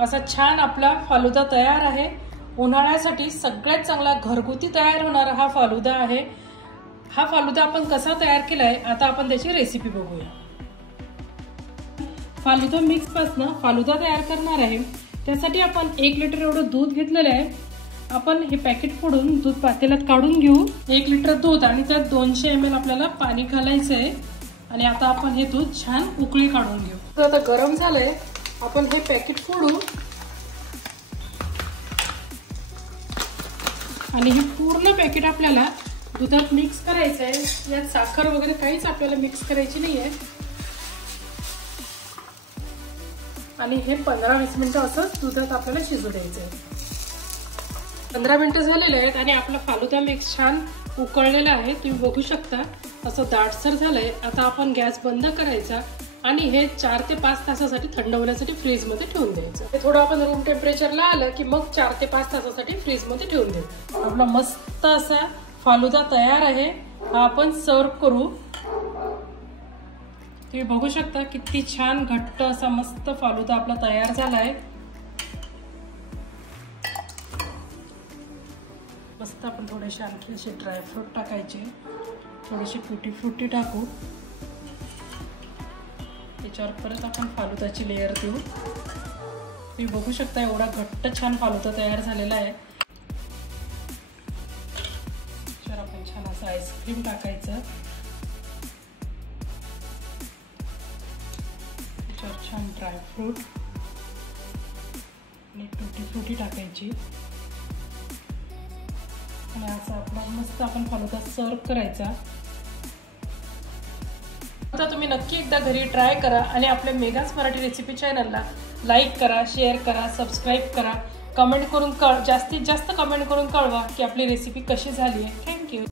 असा छान आपला फालुदा तयार आहे। उन्हाळ्यासाठी सगळ्यात चांगला घरगुती तयार होणारा हा फालुदा आहे। हा फालुदा आपण कसा तयार केलाय आता आपण त्याची रेसिपी बघूया। फालुदा मिक्स पासून फालुदा तयार करणार आहे। त्यासाठी आपण 1 लिटर एवढं दूध घेतलेलं आहे। आपण हे पॅकेट फोडून दूध पातेल्यात काढून घेऊ। 1 लिटर दूध आणि त्यात 200 ml आपल्याला पाणी घालायचं आहे आणि आता आपण हे दूध छान उकळी काढून घेऊ। तर आता गरम झालंय, आपण हे पॅकेट फोडू आणि हे पूर्ण पॅकेट आपल्याला दुधात मिक्स करायचं आहे। यात साखर वगैरे काहीच आपल्याला मिक्स करायची नाहीये आणि हे 15-20 मिनिटं असंच दुधात आपल्याला शिजू द्यायचं आहे। 15 मिनिटं झालेले आहेत आणि आपला फालुदा मिक्स छान उकळलेला आहे। तुम्ही बघू शकता असं दाटसर झालंय। आता आपण गॅस बंद करायचा आणि हे 4 ते 5 तासासाठी थंड होण्यासाठी फ्रीज मध्ये ठेवून द्यायचं। हे थोडं आपण रूम टेम्परेचरला आलं की मग 4 ते 5 तासासाठी फ्रीज मध्ये ठेवून द्यायचं। आपला मस्त असा फालुदा तयार आहे। हा आपण सर्व करू। तुम्ही बघू शकता किती छान घट्ट असा मस्त फालुदा आपला तयार झालाय। मस्त आपण थोडेसे आणखीनसे ड्रायफ्रूट टाकायचे, थोडेसे टुटी फ्रुटी टाकू। त्याच्यावर परत आपण फालुदाची लेयर देऊ। तुम्ही बघू शकता एवढा घट्ट छान फालुदा तयार झालेला आहे। त्याच्यावर आपण छान असं आईस्क्रीम टाकायचं, त्याच्यावर छान ड्रायफ्रूट आणि टुटी फ्रुटी टाकायची आणि असं आपला मस्त आपण फालुदा सर्व करायचा। आता तुम्ही नक्की एकदा घरी ट्राय करा आणि आपल्या मेगास मराठी रेसिपी चॅनलला लाईक करा, शेअर करा, सबस्क्राईब करा, कमेंट करून जास्तीत जास्त कमेंट करून कळवा की आपली रेसिपी कशी झाली आहे।